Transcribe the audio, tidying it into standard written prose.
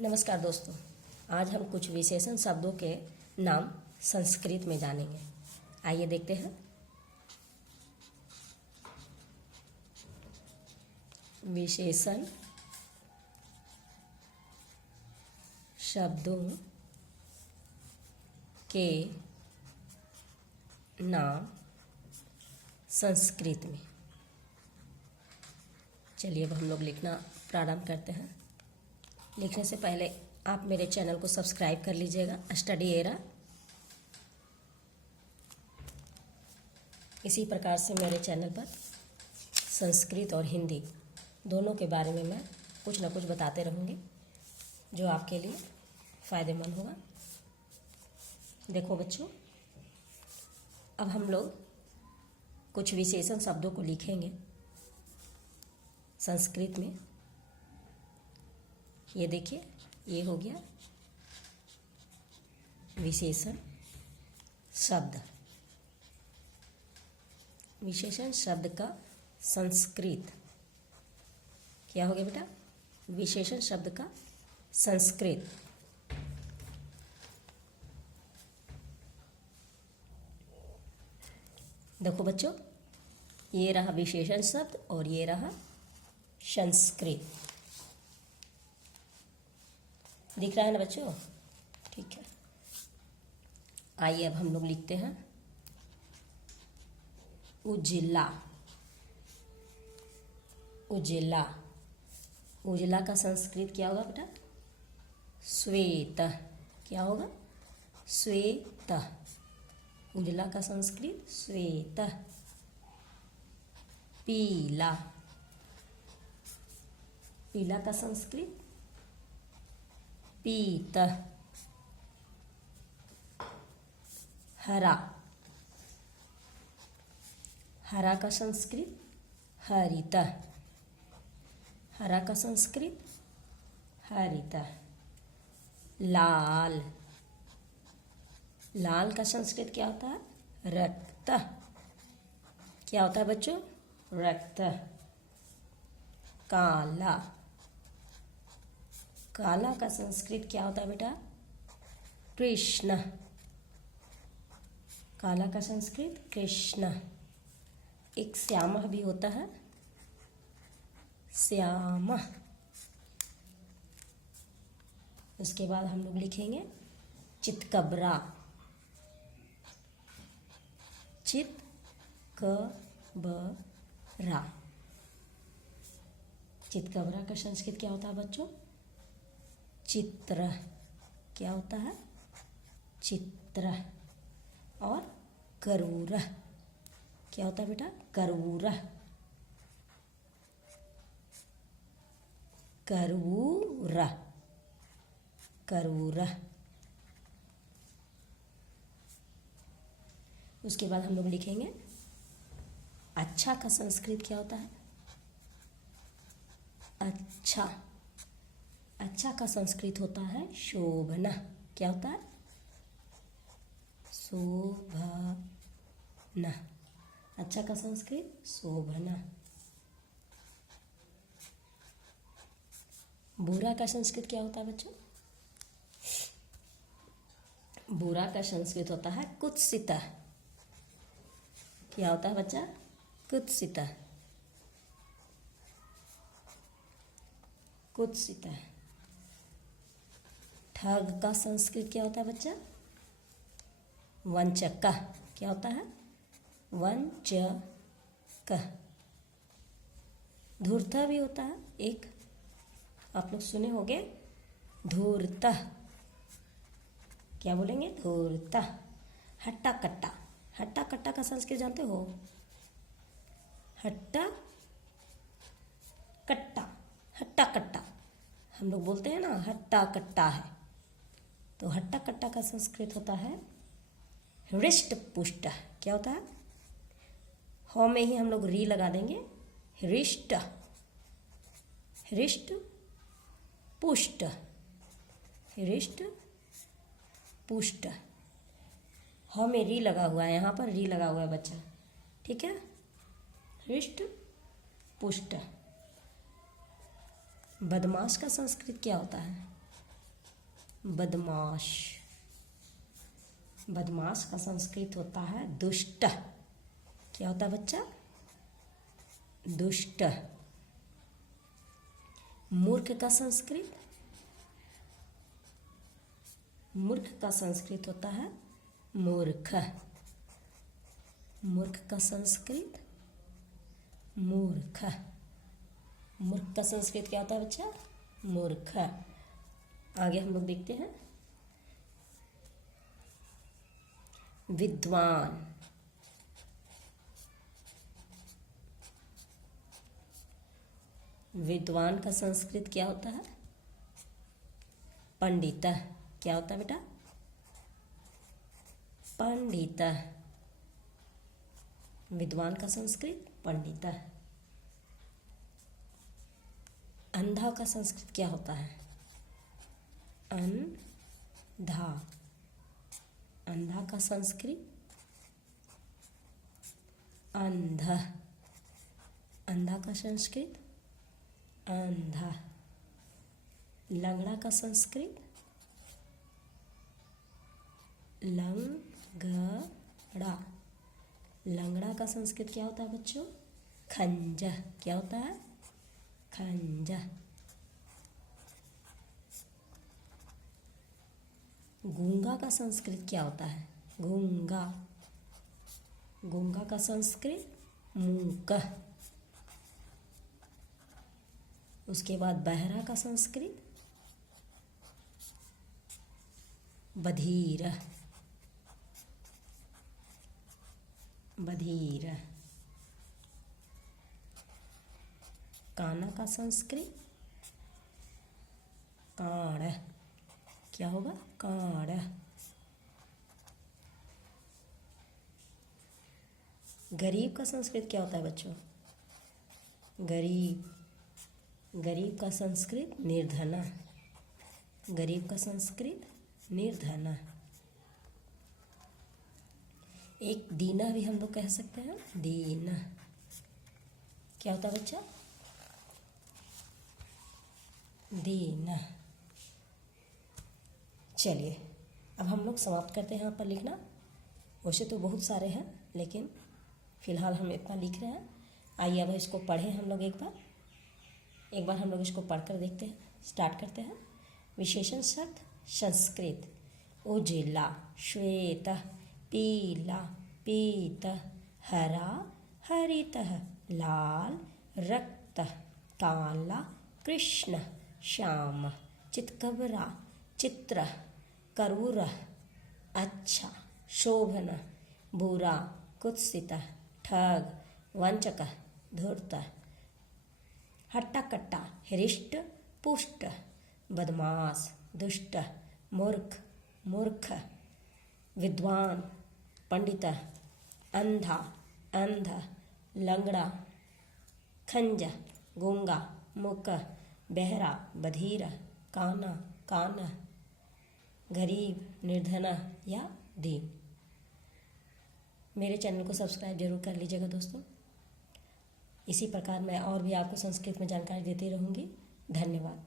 नमस्कार दोस्तों, आज हम कुछ विशेषण शब्दों के नाम संस्कृत में जानेंगे। आइए देखते हैं। विशेषण शब्दों के नाम संस्कृत में। चलिए अब हम लोग लिखना प्रारंभ करते हैं। लिखने से पहले आप मेरे चैनल को सब्सक्राइब कर लीजिएगा, स्टडी एरा। इसी प्रकार से मेरे चैनल पर संस्कृत और हिंदी दोनों के बारे में मैं कुछ ना कुछ बताते रहूँगी जो आपके लिए फ़ायदेमंद होगा। देखो बच्चों, अब हम लोग कुछ विशेषण शब्दों को लिखेंगे संस्कृत में। ये देखिए, ये हो गया विशेषण शब्द। विशेषण शब्द का संस्कृत क्या हो गया बेटा? विशेषण शब्द का संस्कृत। देखो बच्चों, ये रहा विशेषण शब्द और ये रहा संस्कृत। दिख रहा है ना बच्चों? ठीक है। आइए अब हम लोग लिखते हैं उजला। उजला, उजला का संस्कृत क्या होगा बेटा? श्वेत। क्या होगा? श्वेत। उजला का संस्कृत श्वेत। पीला, पीला का संस्कृत पीत। हरा, हरा का संस्कृत हरित। हरा का संस्कृत हरित। लाल, लाल का संस्कृत क्या होता है? रक्त। क्या होता है बच्चों? रक्त। काला, काला का संस्कृत क्या होता है बेटा? कृष्ण। काला का संस्कृत कृष्ण। एक श्यामा भी होता है, श्यामा। उसके बाद हम लोग लिखेंगे चितकबरा। चितकबरा, चितकबरा का संस्कृत क्या होता है बच्चों? चित्र। क्या होता है? चित्र। और करूर, क्या होता है बेटा? करूर। करूर, करूर। उसके बाद हम लोग लिखेंगे अच्छा का संस्कृत क्या होता है? अच्छा। अच्छा का संस्कृत होता है शोभना। क्या होता है? शोभना। अच्छा का संस्कृत शोभना। बुरा का संस्कृत क्या होता है बच्चों? बुरा का संस्कृत होता है कुत्सित। क्या होता है बच्चा? कुत्सित। कुत्सित। ठग का संस्कृत क्या होता है बच्चा? वंचक। क्या होता है? वंचक। धूर्त भी होता है एक, आप लोग सुने होंगे, धूर्त। क्या बोलेंगे? धूर्त। हट्टा कट्टा, हट्टा कट्टा का संस्कृत जानते हो? हट्टा कट्टा, हट्टा कट्टा हम लोग बोलते हैं ना, हट्टा कट्टा है। तो हट्टा कट्टा का संस्कृत होता है हृष्ट पुष्ट। क्या होता है? ह में ही हम लोग री लगा देंगे, हृष्ट। हृष्ट पुष्ट, हृष्ट पुष्ट। ह में री लगा हुआ है, यहाँ पर री लगा हुआ है बच्चा, ठीक है? हृष्ट पुष्ट। बदमाश का संस्कृत क्या होता है? बदमाश। बदमाश का संस्कृत होता है दुष्ट। क्या होता है बच्चा? दुष्ट। मूर्ख का संस्कृत, मूर्ख का संस्कृत होता है मूर्ख। मूर्ख का संस्कृत मूर्ख। मूर्ख का संस्कृत क्या होता है बच्चा? मूर्ख। आगे हम लोग देखते हैं विद्वान। विद्वान का संस्कृत क्या होता है? पंडित। क्या होता है बेटा? पंडित। विद्वान का संस्कृत पंडित। अंधा का संस्कृत क्या होता है? अंधा। अंधा का संस्कृत अंध। अंधा का संस्कृत अंधा। लंगड़ा का संस्कृत लंगड़ा। लंगड़ा का संस्कृत क्या होता है बच्चों? खंज। क्या होता है? खंज। गूंगा का संस्कृत क्या होता है? गूंगा। गूंगा का संस्कृत मूक। उसके बाद बहरा का संस्कृत बधिर। बधिर। काना का संस्कृत काढ़। क्या होगा? काढ़। गरीब का संस्कृत क्या होता है बच्चों? गरीब। गरीब का संस्कृत निर्धना। गरीब का संस्कृत निर्धना। एक दीना भी हम लोग कह सकते हैं, दीना। क्या होता है बच्चा? दीना। चलिए अब हम लोग समाप्त करते हैं यहाँ पर लिखना। वैसे तो बहुत सारे हैं लेकिन फ़िलहाल हम इतना लिख रहे हैं। आइए अब इसको पढ़ें हम लोग एक बार हम लोग इसको पढ़कर देखते हैं। स्टार्ट करते हैं। विशेषण शब्द संस्कृत उजला, श्वेत, पीला, पीत, हरा, हरित, लाल, रक्त, काला, कृष्ण, श्याम, चितकबरा, चित्र, करूर, अच्छा, शोभन, बुरा, कुत्सित, ठग, वंचक, धूर्त, हट्टा कट्टा, हृष्ट पुष्ट, बदमाश, दुष्ट, मूर्ख, मूर्ख, विद्वान, पंडित, अंधा, अंध, लंगड़ा, खंज, गूंगा, मूक, बहरा, बधिर, काना, काना, गरीब, निर्धना या दीन। मेरे चैनल को सब्सक्राइब जरूर कर लीजिएगा दोस्तों। इसी प्रकार मैं और भी आपको संस्कृत में जानकारी देती रहूँगी। धन्यवाद।